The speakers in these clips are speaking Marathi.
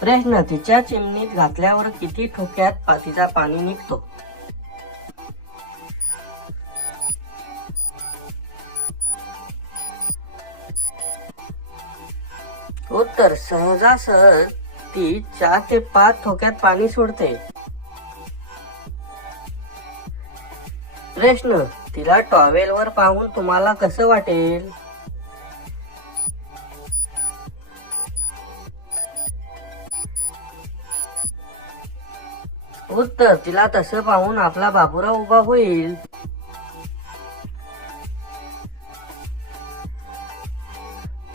प्रश्न, तिच्या चिमणीत घातल्यावर किती ठोक्यात तिचा पाणी निघतो? उत्तर, सहजासहज ती 4 ते 5 ठोक्यात पाणी सोडते. प्रश्न, तिला टॉवेलवर पाहून तुम्हाला कसं वाटेल? उत्तर, तिला तसं पाहून आपला बाबूराव उभा होईल.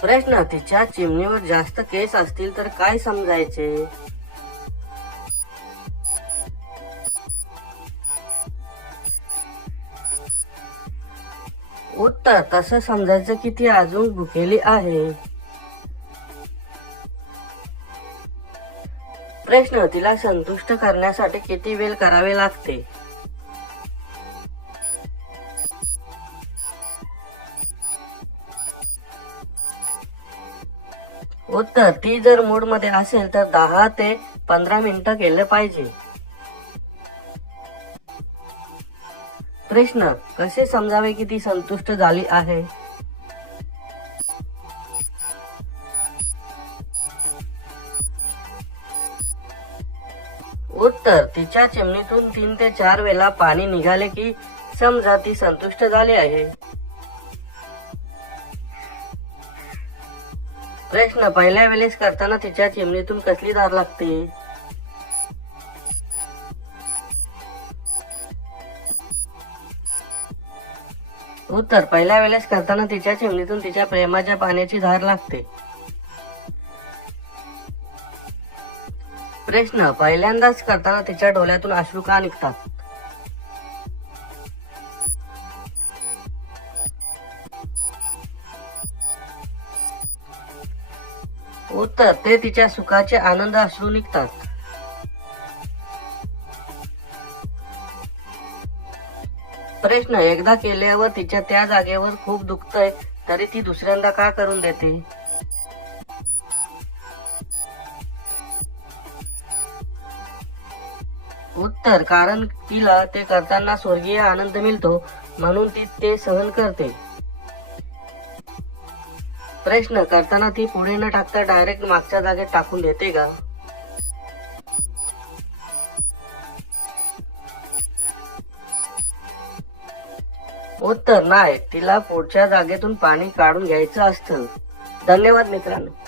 प्रश्न, तिच्या चिमणीवर जास्त केस असतील तर काय समजायचे? उत्तर, तसं समजायचं की ती अजून भुकेली आहे. प्रश्न, तिला संतुष्ट करण्यासाठी किती वेळ करावे लागते? उत्तर, ती जर मूड मध्ये असेल तर 10 ते 15 मिनिटं केलं पाहिजे. प्रश्न, कसे समजावे की ती संतुष्ट झाली आहे? उत्तर, तिच्या चिमणीतून 3 ते 4 वेळा पाणी निघाले की समजा ती संतुष्ट झाली आहे. प्रश्न, पहिल्या वेळेस करताना तिच्या चिमणीतून कसली धार लागते? उत्तर, पहिल्या वेळेस करताना तिच्या चिमणीतून तिच्या प्रेमाच्या पाण्याची धार लागते. प्रश्न, पहिल्यांदाच करताना तिच्या डोळ्यातून अश्रू का निघतात? उत्तर, ते तिच्या सुखाचे आनंद अश्रू निघतात. प्रश्न, एकदा केल्यावर तिच्या त्या जागेवर खूप दुखतंय तरी ती दुसऱ्यांदा का करून देते? उत्तर, कारण तिला ते करताना स्वर्गीय आनंद मिळतो म्हणून ती ते सहन करते. प्रश्न, करताना ती पुढे न टाकता डायरेक्ट मागच्या जागेत टाकून देते का? उत्तर, नाही, तिला पुढच्या जागेतून पाणी काढून घ्यायचं असतं. धन्यवाद मित्रांनो.